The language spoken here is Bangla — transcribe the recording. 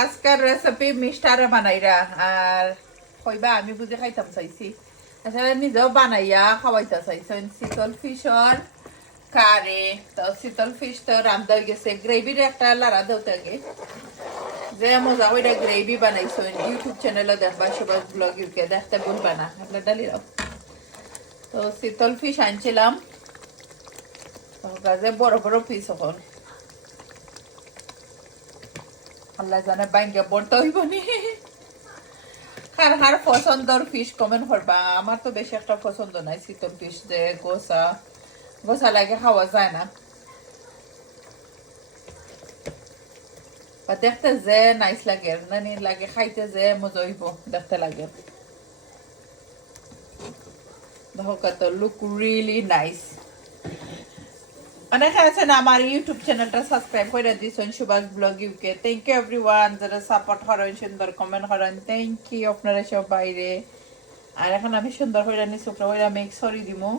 আজকের রেসিপি মিষ্টারে বানাইরা আর কইবা আমি বুঝে খাইতাম চাইছি আসলে নিজেও বানাইয়া খাওয়াইতে চাইছেন শীতল ফিশর কারে তো শীতল ফিশ তো রান্ধা হয়ে গেছে গ্রেভির একটা লাড়া দেওতে আগে যে মজা ওইটা গ্রেভি বানাইছেন ইউটিউব চ্যানেলে দেখবা সবাই ব্লগ ইউকে দেখতে ভুলবা না আপনার ডালি তো শীতল ফিশ আনছিলাম গাছে বড় বড় পিস এখন আল্লাহ জানে বাইঙ্গে বলতে হইব নি কার হার পছন্দর ফিশ কমেন্ট করবা আমার তো বেশি একটা পছন্দ নাই শীতল ফিশ যে গোসা গোসা লাগে খাওয়া যায় না দেখতে যে নাইস লাগে নানি লাগে খাইতে যে মজা হইব দেখতে লাগে দেখো কত লুক রিয়েলি নাইস অনেকে আছেন আমার ইউটিউব চ্যানেলটা সাবস্ক্রাইব করে দিয়েছেন Subhash blog UK thank you everyone যারা সাপোর্ট করেন সুন্দর কমেন্ট করেন থ্যাংক ইউ আপনারা সব বাইরে আর এখন আমি সুন্দর হইরা নি শুকনো হইরা মিক্স করে দিমু